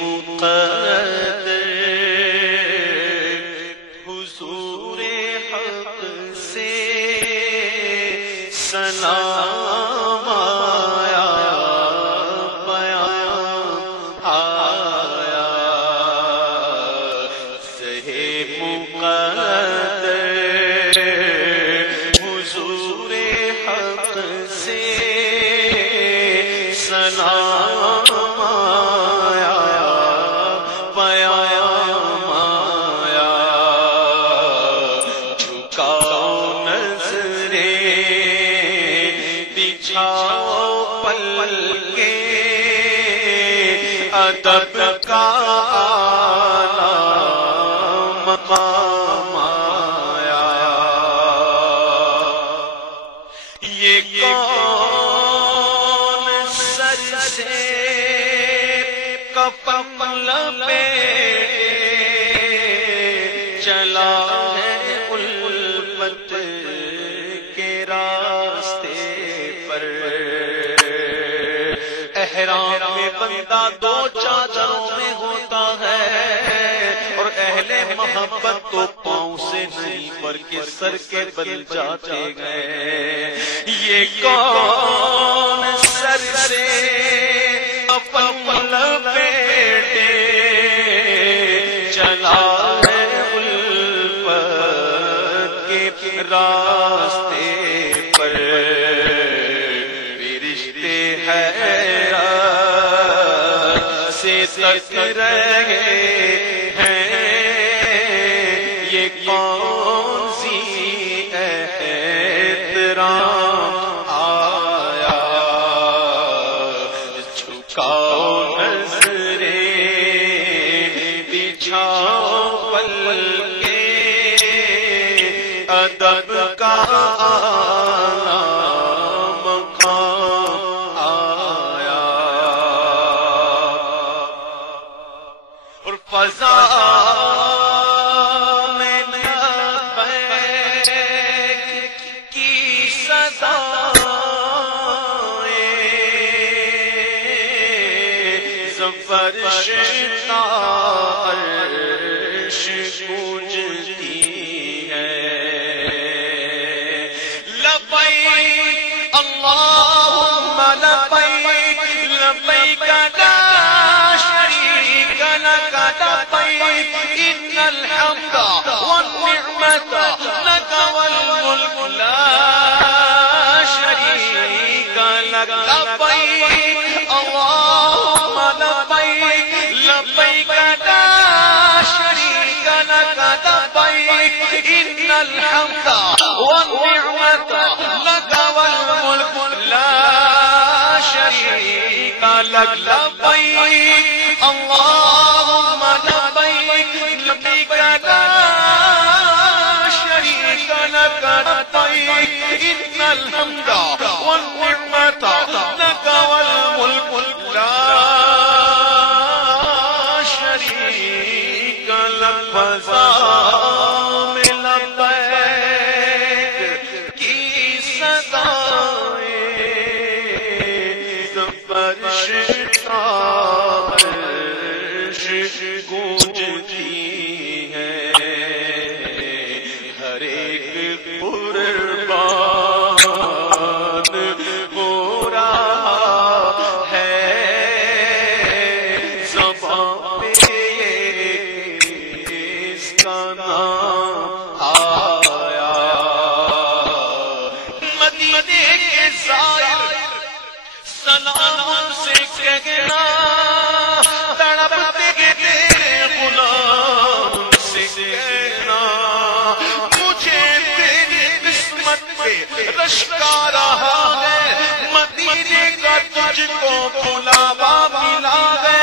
مقدر حضور حق سے سلام آیا، پیام آیا، سہے مقدر حضور حق سے سلام آیا، پیام آیا، جھکاؤ نظریں، بچھاؤ پلکیں، ادب کا اعلیٰ مقام آیا۔ یہ کون سر سے کفن لپیٹے چلا ہے الفت کے راستے پر؟ احرام میں بندہ دو چادروں میں ہوتا ہے، اور اہل محبت تو پاؤں سے نہیں بلکہ سر کے بل جاتے گئے۔ یہ کون سر سے کفن لپیٹے چلا ہے الفت کے راستے پر؟ فرشتے حیرت سے تک رہے ہیں، یہ کون سی احترام آیا؟ جھکاؤ نظریں، بچھاؤ پلکیں، ادب کا اعلیٰ مقام آیا۔ اور فضا میں لبیک کی صدائیں، زفرش عرش گونجتی ہے۔ لبیک اللہم لبیک، لبیک لا شریک لک، لبیک ان الحمد والنعمت لک والملک لا شریک لک۔ لبیک اللہم لبیک، لبیک لا شریک لک، لبیک ان الحمد والنعمت لک والملک لا شریک لک۔ لبیک اللہم لبیک، لبیک لا شریک لک، لبیک ان الحمد والنعمت لک والملک لا شریک لک۔ فضا میں لبیک کی صدائیں، زفرش عرش گونجتی ہے۔ ہر ایک قربان ہو رہا ہے، زبان پہ اس کا نام آیا۔ مدینے کے زائر سلام سے کہنا، تڑپتے تیرے غلام سے کہنا، مجھے تیری قسمت پہ رشکا رہا ہے، مدینے کا تجھ کو بلاوا ملا ہے۔